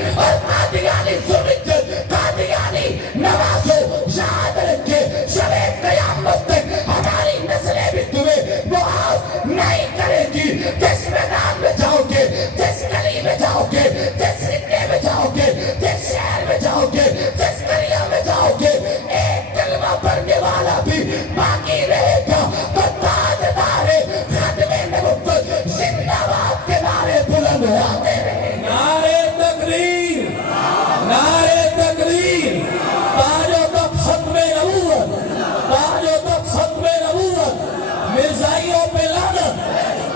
اور قادیانی ضرورت قادیانی نوازو یاد رکھے شب قیامت تک ہماری نسلیں بھی تمہیں معاف نہیں کرے گی. جس میدان میں جاؤ گے, جس گلی میں جاؤ گے, جس سکے میں جاؤ گے, جس شہر میں جاؤ گے, جس دریا میں جاؤ گے, ایک کلمہ پڑھنے والا بھی باقی رہے گا. تو تاجدار ختم نبوت زندہ باد کے نعرے بلند ہوتے رہے. نعرے تکبیر, نعرے تکبیر, تاجو تک ختم نبوت, تاجو تک ختم نبوت. مرزائیوں پہ لعنت,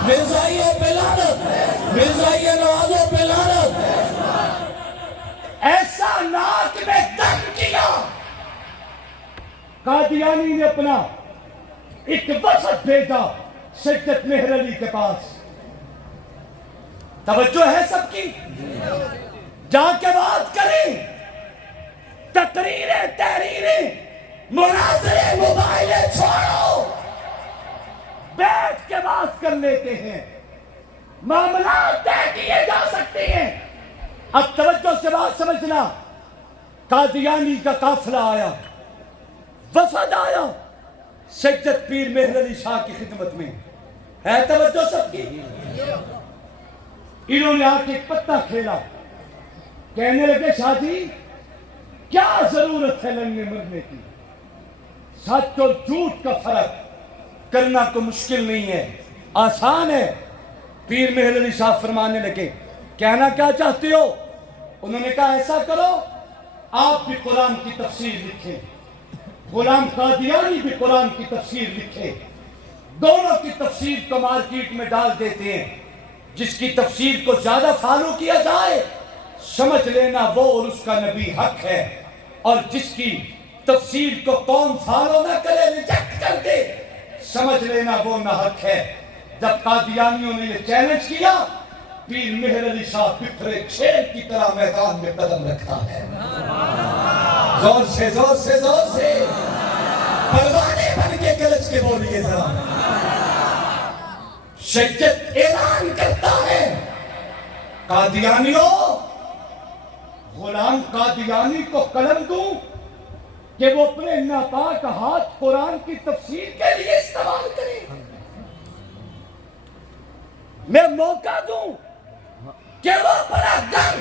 مرزائیوں پہ لعنت, مرزائی نوازوں پہ لعنت. ایسا ناک میں دم کیا. قادیانی نے اپنا ایک وفد بھیجا سیدت مہر علی کے پاس. توجہ ہے سب کی؟ جا کے بات کریں, تقریریں, تحریریں, مناظرے, مباحثے چھوڑو, بیٹھ کے بات کر لیتے ہیں. معاملات طے کیے جا سکتے ہیں. اب توجہ سے بات سمجھنا. قادیانی کا قافلہ آیا, وفد آیا سیدت پیر مہر علی شاہ کی خدمت میں. ہے توجہ سب کی؟ انہوں نے آ کے ایک پتہ کھیلا, کہنے لگے شاہ جی کیا ضرورت ہے لڑنے مرنے کی, سچ اور جھوٹ کا فرق کرنا کو مشکل نہیں ہے, آسان ہے. پیر مہر علی شاہ فرمانے لگے کہنا کیا چاہتے ہو؟ انہوں نے کہا ایسا کرو آپ بھی قرآن کی تفسیر لکھیں, غلام قادیانی بھی قرآن کی تفسیر لکھے, دونوں کی تفسیر کو مارکیٹ میں ڈال دیتے ہیں. جس کی تفسیر کو زیادہ فالو کیا جائے سمجھ لینا وہ اور اس کا نبی حق ہے, اور جس کی تفسیر کو قوم فالو نہ کرے, ریجیکٹ کر دے, سمجھ لینا وہ نہ حق ہے. جب قادیانیوں نے یہ چیلنج کیا, پیر مہر علی شاہ بکھرے شیر کی طرح میدان میں قدم رکھتا ہے. زور سے زور سے زور سے پروانے بن کے گرج کے بولیے ذرا. شجت اعلان کرتا ہے قادیانیوں, غلام قادیانی کو قلم دوں کہ وہ اپنے ناپاک ہاتھ قرآن کی تفسیر کے لیے استعمال کرے, میں موقع دوں کہ وہ اپنا دم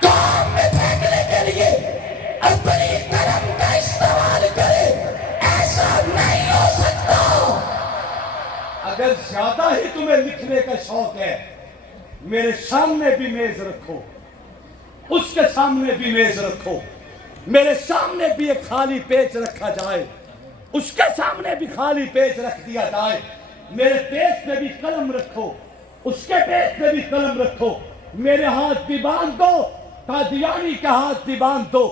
قوم میں پھینکنے کے لیے اپنی قلم کا استعمال کرے. ایسا نہیں ہو سکتا. اگر زیادہ ہی تمہیں لکھنے کا شوق ہے, میرے سامنے بھی میز رکھو, اس کے سامنے بھی میز رکھو, میرے سامنے بھی ایک خالی پیج رکھا جائے, اس کے سامنے بھی خالی پیج رکھ دیا جائے. میرے پیج پہ بھی قلم رکھو, اس کے پیج پہ بھی قلم رکھو, میرے ہاتھ بھی باندھ دو, قادیانی کا ہاتھ بھی باندھ دو.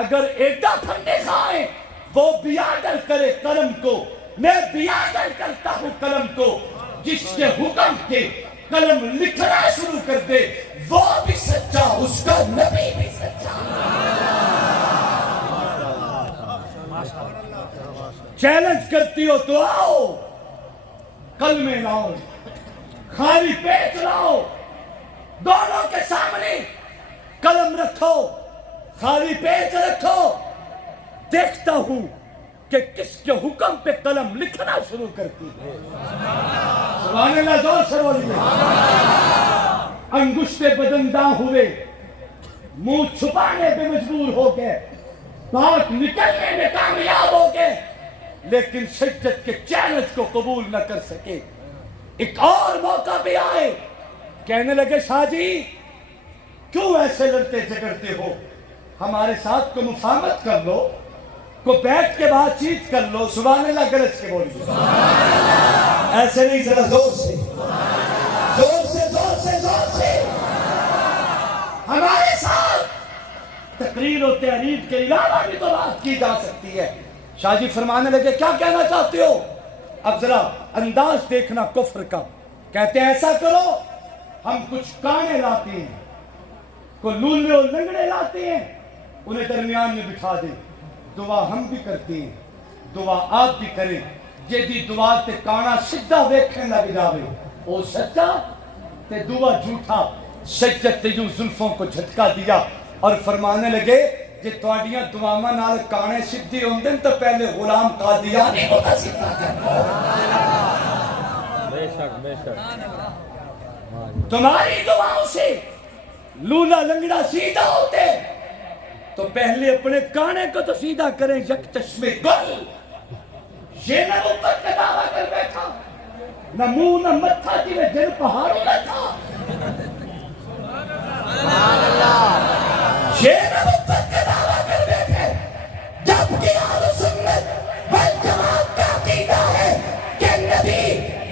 اگر ایڈا پھنڈے کھائیں وہ بیادر کرے قلم کو, میں بیادر کرتا ہوں قلم کو. جس کے حکم کے قلم لکھنا شروع کر دے وہ بھی سچا, اس کا نبی بھی سچا. چیلنج کرتی ہو تو آؤ, کلمے لاؤ, خالی پیج لاؤ, دونوں کے سامنے قلم رکھو, خالی پیج رکھو, دیکھتا ہوں کہ کس کے حکم پہ قلم لکھنا شروع کرتی ہے. سبحان اللہ, زور سے بولیے. انگشتے بدنداں ہوئے, منہ چھپانے پہ مجبور ہو گئے, بات نکلنے میں کامیاب ہو گئے, لیکن شجت کے چیلنج کو قبول نہ کر سکے. ایک اور موقع بھی آئے, کہنے لگے شاہ جی کیوں ایسے لڑتے جھگڑتے ہو, ہمارے ساتھ کو مفاہمت کر لو, کو بیٹھ کے بات چیت کر لو. سبحان اللہ گرج کے بولیے. ایسے نہیں, ذرا زور سے زور سے زور سے زور سے. ہمارے ساتھ تقریر و تحریر کے علاوہ بھی تو بات کی جا سکتی ہے. شاہ جی فرمانے لگے کیا کہنا چاہتے ہو؟ اب ذرا انداز دیکھنا کفر کا. کہتے ہیں ایسا کرو, ہم کچھ کانے لاتے ہیں, کوئی لولے اور لنگڑے لاتے ہیں, انہیں درمیان میں بٹھا دیں, دعا ہم بھی کرتے ہیں, دعا آپ بھی کریں. جیدی دعا تے کانا سدھا ویکھن لگ جاوے, او سچا تے دعا جھوٹا. سجدت تے یوں زلفوں کو جھٹکا دیا اور فرمانے لگے کہ تواڈیاں دعاواں نال کانے سدھی ہوندے تو پہلے غلام قادیانی ہوتا سیدھا کرنا. تمہاری دعاؤں سے لولا لنگڑا سیدھا ہوتے تو پہلے اپنے کانے کو تو سیدھا کریں. یک چشمے گل یہ نبوت کا دعویٰ کر بیٹھا, نہ منہ نہ متھا جی جن پہاڑوں نہ تھا. یہ نبوت کا دعویٰ کر بیٹھے جبکہ اہل سنت والجماعت کا عقیدہ ہے کہ نبی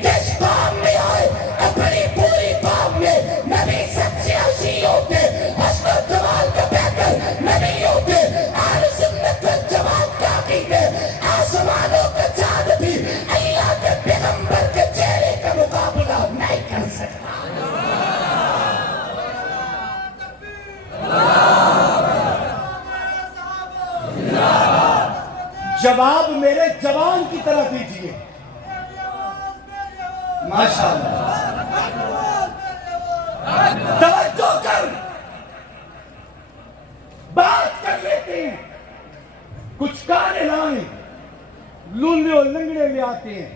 جس قوم میں آئے اپنی پوری قوم میں نبی سب سے حسین ہوتے, حسن جمال کا بہتر نبی ہوتے. اہل سنت والجماعت کا عقیدہ آسمانوں کا چاند بھی اللہ کے پیغمبر کے چہرے کا مقابلہ نہیں کر سکتا. جواب میرے جوان کی طرح دیجئے. ماشاءاللہ توجہ کر, بات کر لیتے ہیں. کچھ کانے لائیں لولے اور لنگڑے لے آتے ہیں,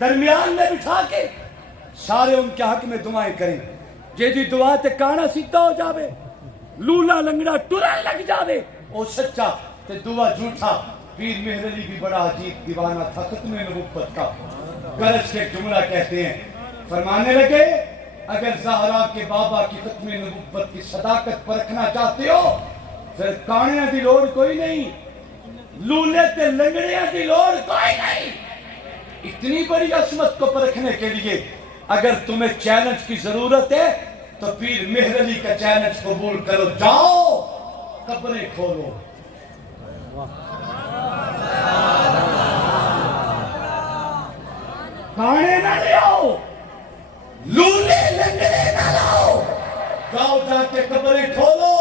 درمیان میں بٹھا کے سارے ان کے حق میں دعائیں کریں. جے جی دعا تے کانا سیدھا ہو جاوے, لولا لنگڑا ٹرن لگ جاوے, او سچا تے دعا جھوٹا. پیر مہر علی بھی بڑا عجیب دیوانہ تھا ختم نبوت کا. گرج کے جملہ کہتے ہیں, فرمانے لگے اگر زہرا کے بابا کی ختم نبوت کی صداقت پرکھنا چاہتے ہو پھر کانیاں دی لوڑ کوئی نہیں, لولے تے لنگڑیاں دی لوڑ کوئی نہیں. اتنی بڑی عظمت کو پرکھنے کے لیے اگر تمہیں چیلنج کی ضرورت ہے تو پیر مہر علی کا چیلنج قبول کرو. جاؤ قبریں کھولو. کانے نہ لے آؤ, لولے لنگڑے نہ لاؤ, جاؤ جا کے قبریں کھولو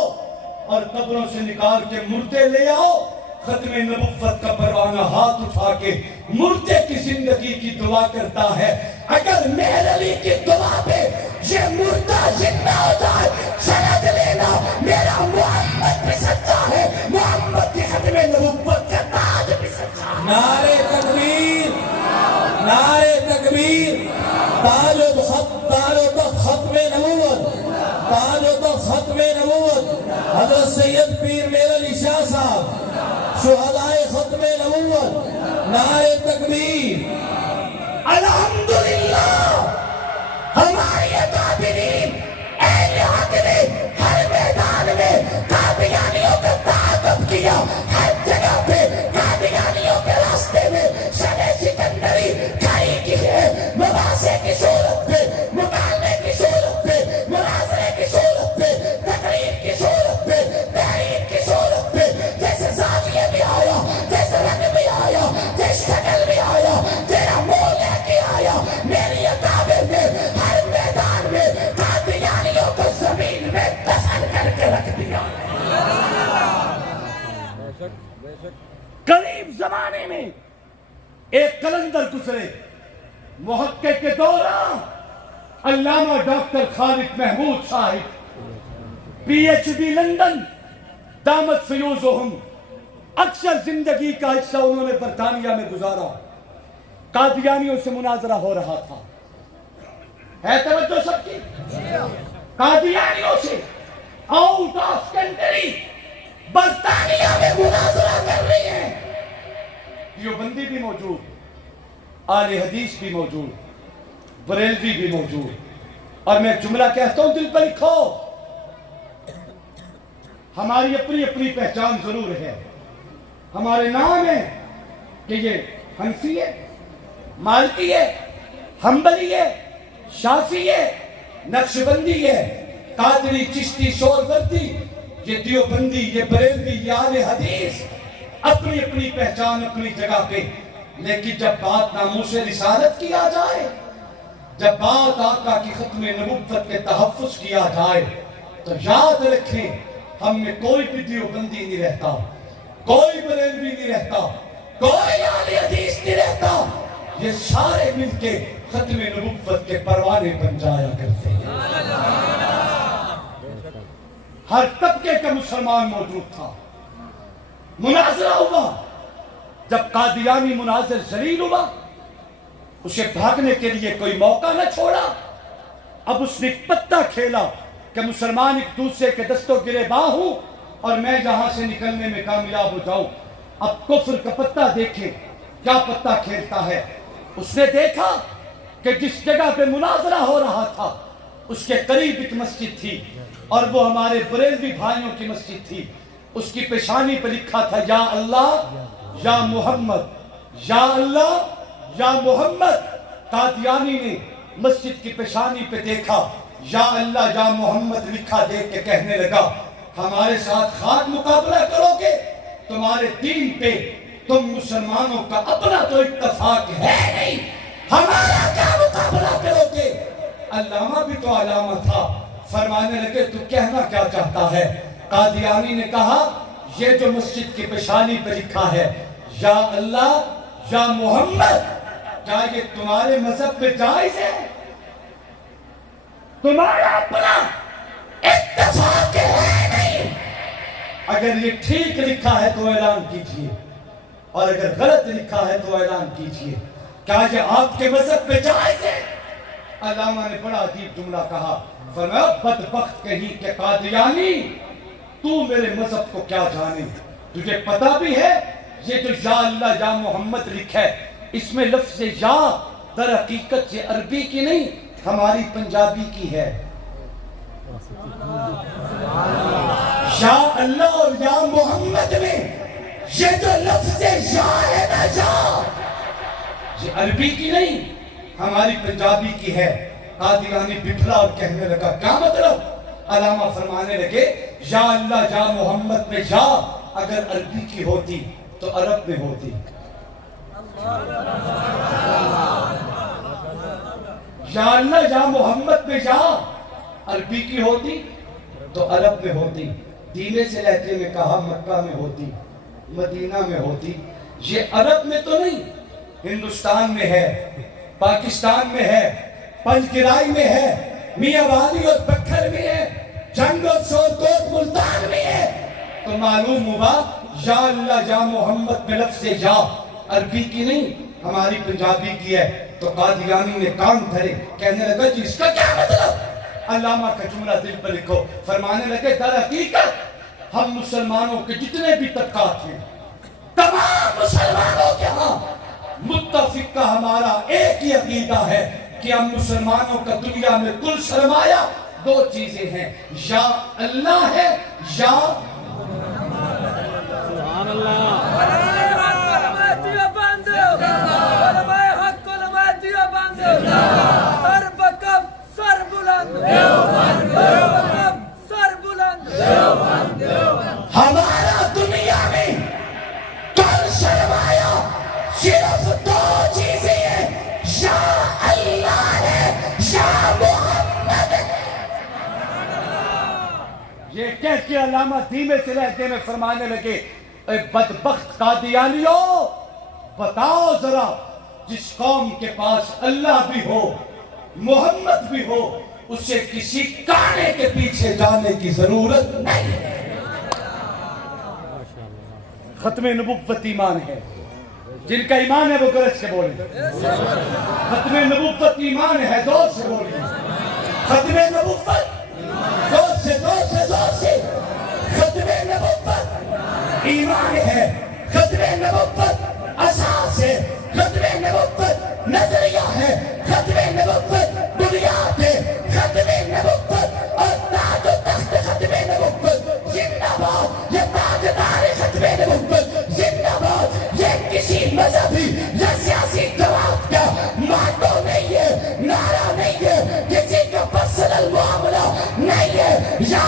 اور قبروں سے نکال کے مردے لے آؤ. ختم نبوت کا پروانہ ہاتھ اٹھا کے مردے کی زندگی کی دعا کرتا ہے. اگر مہر علی کی دعا پہ یہ مردہ زندہ ہو جائے سند لینا میرا محمد بھی سچا ہے, محمد کی ختم نبوت کا تاج بھی سچا ہے. نعرے تکبیر, نعرے تکبیر. تاج و ختم نبوت, تاج و ختم نبوت حضرت سید پیر مہر علی شاہ صاحب شہدائے ختم نبوت. نعرے تکبیر. الحمدللہ ہمارے اکابرین اہل حق نے ہر میدان میں قادیانیوں کا تعاقب کیا. ہر جگہ پہ قادیانیوں کے راستے میں شب سکندری کھڑی کی ہے, مباحثے کی صورت پہ, مکالمے کی صورت پہ, مناظرے کی صورت پہ, تقریر کی صورت پہ, تحریر کی صورت پہ. جیسے زاویہ بھی آیا, جیسے رنگ بھی آیا, جیسے شکل بھی آیا, تیرا منہ لے کے آیا. میری اکابر نے ہر میدان میں قادیانیوں کو زمین میں دفن کر کے رکھ دیا. قریب زمانے میں ایک قلندر گزرے, محقق کے دوران علامہ ڈاکٹر خالد محمود صاحب پی ایچ ڈی لندن دامت فیوزہم. اکثر زندگی کا حصہ انہوں نے برطانیہ میں گزارا. قادیانیوں سے مناظرہ ہو رہا تھا. ہے توجہ سب کی؟ قادیانیوں سے آؤٹ آف کنٹری برطانیہ میں مناظرہ کر رہی ہیں. دیوبندی بھی موجود, اہل حدیث بھی موجود, بریلوی بھی موجود. اور میں جملہ کہتا ہوں دل پر لکھو, ہماری اپنی اپنی پہچان ضرور ہے. ہمارے نام ہے کہ یہ حنفی ہے, مالکی ہے, حنبلی ہے, شافعی ہے, نقشبندی ہے, قادری, چشتی, سہروردی, یہ دیوبندی, یہ بریلوی, یہ اہل حدیث. اپنی اپنی پہچان اپنی جگہ پہ. لیکن جب بات ناموس رسالت کی آ جائے, جب بات آقا کی ختم نبوت کے تحفظ کی آ جائے تو یاد رکھیں ہم میں کوئی بھی دیوبندی نہیں رہتا, کوئی بریلوی نہیں رہتا, کوئی اہل حدیث نہیں رہتا. یہ سارے مل کے ختم نبوت کے پروانے بن جایا کرتے ہیں. ہر طبقے کا مسلمان موجود تھا. مناظرہ ہوا. جب قادیانی مناظر ذلیل ہوا, اسے بھاگنے کے لیے کوئی موقع نہ چھوڑا. اب اس نے پتہ کھیلا کہ مسلمان ایک دوسرے کے دستوں گریباں ہوں اور میں یہاں سے نکلنے میں کامیاب ہو جاؤں. اب کفر کا پتہ دیکھیں کیا پتہ کھیلتا ہے. اس نے دیکھا کہ جس جگہ پہ مناظرہ ہو رہا تھا اس کے قریب ایک مسجد تھی اور وہ ہمارے بریلوی بھائیوں کی مسجد تھی. اس کی پیشانی پہ لکھا تھا یا اللہ یا محمد, یا اللہ یا محمد. قادیانی نے مسجد کی پیشانی پہ دیکھا یا اللہ یا محمد لکھا دیکھ کے کہنے لگا ہمارے ساتھ خاک مقابلہ کرو گے؟ تمہارے دین پہ تم مسلمانوں کا اپنا تو اتفاق ہے نہیں, ہمارا کیا مقابلہ کرو گے؟ علامہ بھی تو علامہ تھا. فرمانے لگے تو کہنا کیا چاہتا ہے؟ قادیانی نے کہا یہ جو مسجد کی پیشانی پہ لکھا ہے یا اللہ یا محمد, کیا یہ تمہارے مذہب پہ جائز ہے؟ تمہارا اپنا اتفاق ہے نہیں. اگر یہ ٹھیک لکھا ہے تو اعلان کیجئے اور اگر غلط لکھا ہے تو اعلان کیجئے. کیا یہ آپ کے مذہب پہ جائز ہے؟ علامہ نے بڑا عجیب جملہ کہا. فرمایا بدبخت کہیں کہ قادیانی تو میرے مذہب کو کیا جانے, تجھے پتا بھی ہے یہ جو یا اللہ یا محمد لکھا ہے اس میں لفظ یا در حقیقت یہ عربی کی نہیں ہماری پنجابی کی ہے. یا اللہ اور یا محمد میں یہ جو لفظ یا ہے نا, یا یہ عربی کی نہیں ہماری پنجابی کی ہے. قادیانی بٹھلا اور کہنے لگا کیا مطلب؟ علامہ فرمانے لگے یا اللہ یا محمد میں یا اگر عربی کی ہوتی تو عرب میں ہوتی, یا اللہ یا محمد میں یا عربی کی ہوتی تو عرب میں ہوتی. دھیمے سے لہجے میں کہا مکہ میں ہوتی, مدینہ میں ہوتی. یہ عرب میں تو نہیں, ہندوستان میں ہے, پاکستان میں ہے, پنجگرائی میں ہے, میاں والی اور پکھر میں ہے, جنگ اور سورکوٹ ملتان میں ہے. تو معلوم ہوا یا اللہ یا محمد میں لفظ یا عربی کی نہیں ہماری پنجابی کی ہے. تو قادیانی نے کان دھرے, کہنے لگا جی اس کا کیا مطلب؟ علامہ کا جملہ دل پر لکھو. فرمانے لگے در حقیقت ہم مسلمانوں کے جتنے بھی طبقات ہیں تمام مسلمانوں کے ہاں متفق کا ہمارا ایک ہی عقیدہ ہے کہ ہم مسلمانوں کا دنیا میں کل سرمایہ دو چیزیں ہیں, یا اللہ ہے یا ہمارا دنیا میں کل سرمایہ صرف دو چیزیں ہیں, یا اللہ ہے یا محمد. یہ کہہ کے علامہ دھیمے سے لہجے میں فرمانے لگے اے بدبخت قادیانیوں, بتاؤ ذرا جس قوم کے پاس اللہ بھی ہو محمد بھی ہو اسے کسی کانے کے پیچھے جانے کی ضرورت نہیں ہے. ختم نبوت ایمان ہے, جن کا ایمان ہے وہ گرج سے بولیں. ختم نبوت ایمان ہے, زور سے بولیں. ختم نبوت زور سے زور سے زور سے. ختم نبوت ایمان ہے, ختم نبوت اساس ہے, ختم نبوت نظریہ ہے, ختم نبوت بنیاد ہے, ختم نبوت اور تاج و تخت ختم نبوت زندہ باد. یہ تاجدار ختم نبوت زندہ باد. یہ کسی مذہبی یا سیاسی جماعت کا مانو نہیں ہے, نعرہ نہیں ہے, کسی کا پرسنل معاملہ نہیں ہے. یا